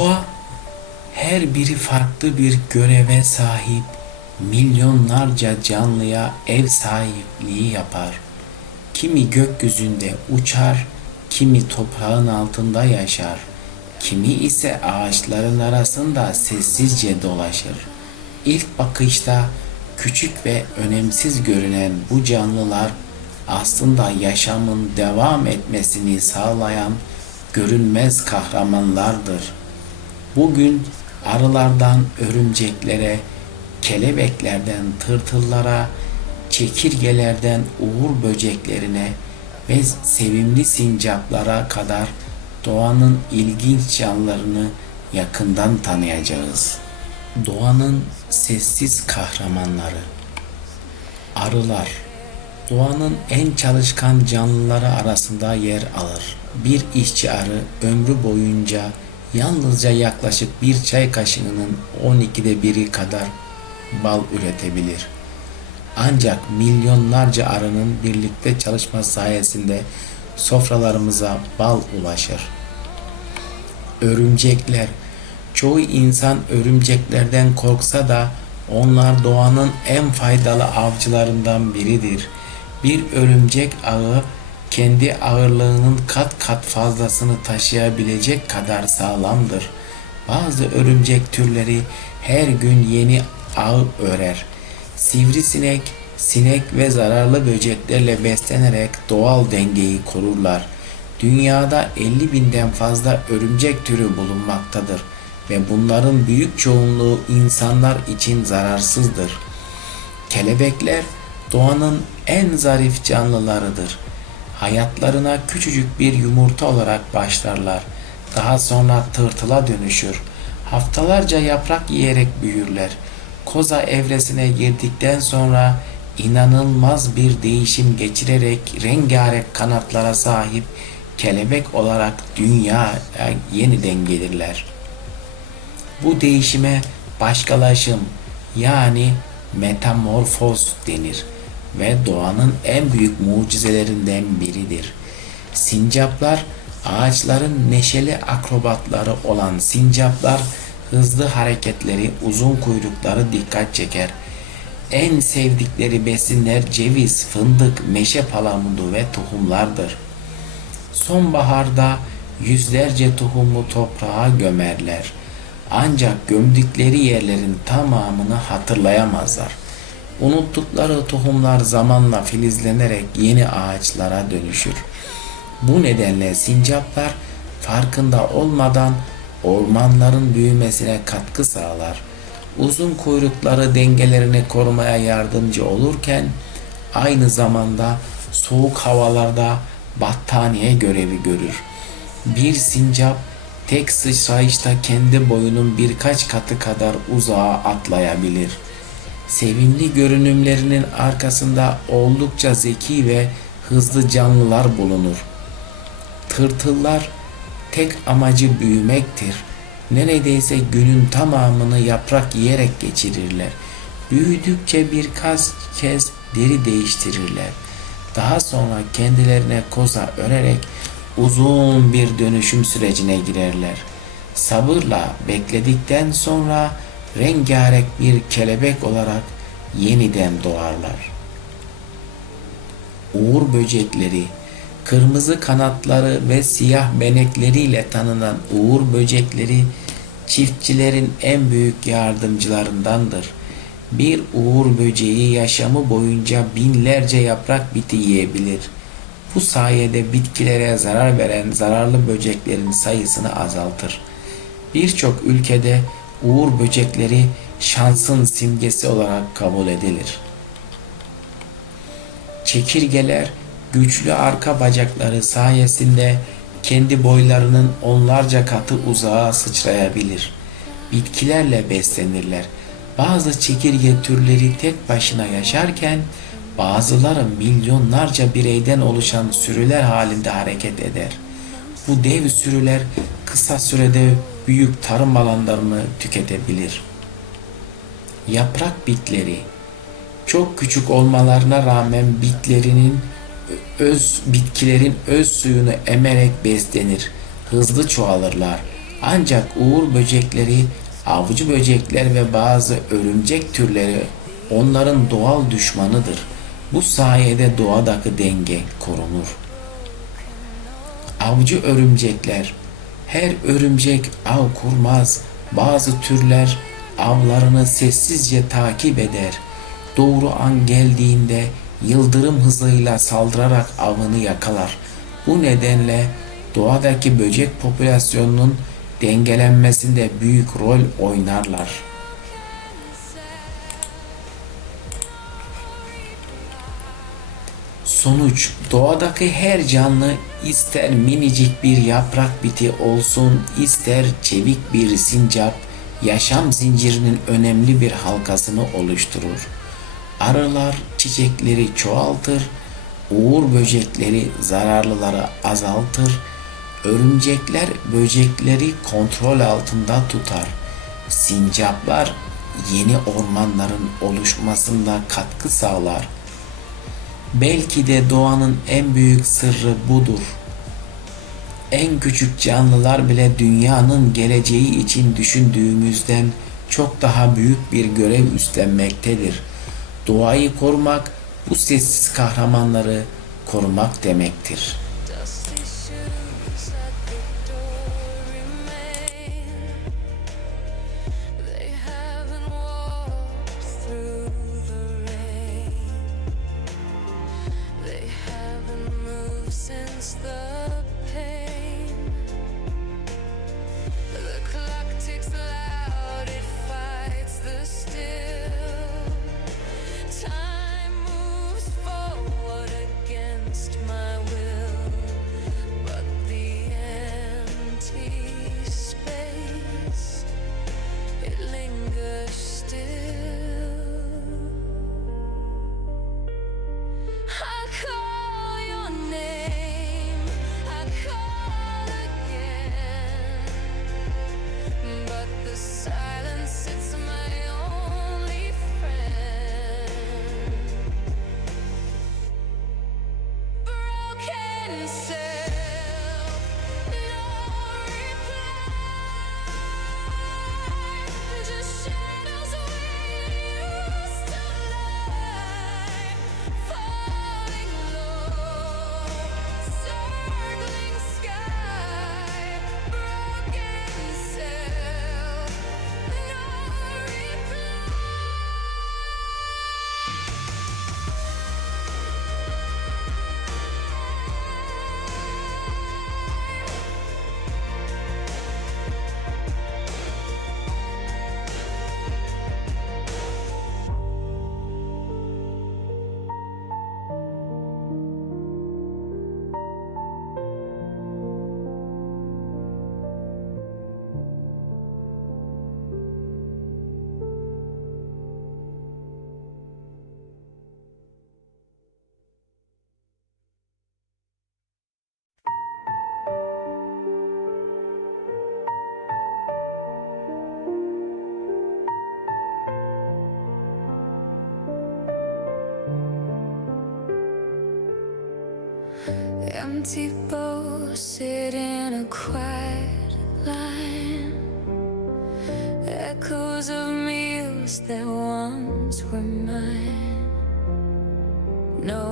Doğa her biri farklı bir göreve sahip milyonlarca canlıya ev sahipliği yapar. Kimi gökyüzünde uçar, kimi toprağın altında yaşar, kimi ise ağaçların arasında sessizce dolaşır. İlk bakışta küçük ve önemsiz görünen bu canlılar aslında yaşamın devam etmesini sağlayan görünmez kahramanlardır. Bugün arılardan örümceklere, kelebeklerden tırtıllara, çekirgelerden uğur böceklerine ve sevimli sincaplara kadar doğanın ilginç canlılarını yakından tanıyacağız. Doğanın sessiz kahramanları. Arılar doğanın en çalışkan canlıları arasında yer alır. Bir işçi arı ömrü boyunca yalnızca yaklaşık bir çay kaşığının 12'de biri kadar bal üretebilir. Ancak milyonlarca arının birlikte çalışması sayesinde sofralarımıza bal ulaşır. Örümcekler. Çoğu insan örümceklerden korksa da onlar doğanın en faydalı avcılarından biridir. Bir örümcek ağı kendi ağırlığının kat kat fazlasını taşıyabilecek kadar sağlamdır. Bazı örümcek türleri her gün yeni ağ örer. Sivrisinek, sinek ve zararlı böceklerle beslenerek doğal dengeyi korurlar. Dünyada 50.000'den fazla örümcek türü bulunmaktadır ve bunların büyük çoğunluğu insanlar için zararsızdır. Kelebekler doğanın en zarif canlılarıdır. Hayatlarına küçücük bir yumurta olarak başlarlar. Daha sonra tırtıla dönüşür. Haftalarca yaprak yiyerek büyürler. Koza evresine girdikten sonra inanılmaz bir değişim geçirerek rengarenk kanatlara sahip kelebek olarak dünyaya yeniden gelirler. Bu değişime başkalaşım yani metamorfoz denir ve doğanın en büyük mucizelerinden biridir. Sincaplar, ağaçların neşeli akrobatları olan sincaplar, hızlı hareketleri, uzun kuyrukları dikkat çeker. En sevdikleri besinler ceviz, fındık, meşe palamudu ve tohumlardır. Sonbaharda yüzlerce tohumu toprağa gömerler. Ancak gömdükleri yerlerin tamamını hatırlayamazlar. Unuttukları tohumlar zamanla filizlenerek yeni ağaçlara dönüşür. Bu nedenle sincaplar farkında olmadan ormanların büyümesine katkı sağlar. Uzun kuyrukları dengelerini korumaya yardımcı olurken aynı zamanda soğuk havalarda battaniye görevi görür. Bir sincap tek sıçrayışta kendi boyunun birkaç katı kadar uzağa atlayabilir. Sevimli görünümlerinin arkasında oldukça zeki ve hızlı canlılar bulunur. Tırtıllar tek amacı büyümektir. Neredeyse günün tamamını yaprak yiyerek geçirirler. Büyüdükçe birkaç kez deri değiştirirler. Daha sonra kendilerine koza örerek uzun bir dönüşüm sürecine girerler. Sabırla bekledikten sonra rengarenk bir kelebek olarak yeniden doğarlar. Uğur böcekleri, kırmızı kanatları ve siyah benekleriyle tanınan uğur böcekleri çiftçilerin en büyük yardımcılarındandır. Bir uğur böceği yaşamı boyunca binlerce yaprak biti yiyebilir. Bu sayede bitkilere zarar veren zararlı böceklerin sayısını azaltır. Birçok ülkede uğur böcekleri şansın simgesi olarak kabul edilir. Çekirgeler güçlü arka bacakları sayesinde kendi boylarının onlarca katı uzağa sıçrayabilir. Bitkilerle beslenirler. Bazı çekirge türleri tek başına yaşarken bazıları milyonlarca bireyden oluşan sürüler halinde hareket eder. Bu dev sürüler kısa sürede büyük tarım alanlarını tüketebilir. Yaprak bitleri çok küçük olmalarına rağmen bitkilerin öz suyunu emerek beslenir. Hızlı çoğalırlar. Ancak uğur böcekleri, avcı böcekler ve bazı örümcek türleri onların doğal düşmanıdır. Bu sayede doğadaki denge korunur. Avcı örümcekler. Her örümcek av kurmaz. Bazı türler avlarını sessizce takip eder. Doğru an geldiğinde yıldırım hızıyla saldırarak avını yakalar. Bu nedenle doğadaki böcek popülasyonunun dengelenmesinde büyük rol oynarlar. Sonuç, doğadaki her canlı ister minicik bir yaprak biti olsun, ister çevik bir sincap, yaşam zincirinin önemli bir halkasını oluşturur. Arılar çiçekleri çoğaltır, uğur böcekleri zararlıları azaltır, örümcekler böcekleri kontrol altında tutar, sincaplar yeni ormanların oluşmasında katkı sağlar. Belki de doğanın en büyük sırrı budur. En küçük canlılar bile dünyanın geleceği için düşündüğümüzden çok daha büyük bir görev üstlenmektedir. Doğayı korumak, bu sessiz kahramanları korumak demektir. Since the pain, the clock ticks loud, it fights the still. Time moves forward against my will, but the empty space, it lingers still. I call your name, I call again, but the silence, it's my only friend. Broken self, no reply, just shadows we used to lie, falling low, circling sky. Broken self, no reply. Empty boat sit in a quiet line, echoes of meals that once were mine. No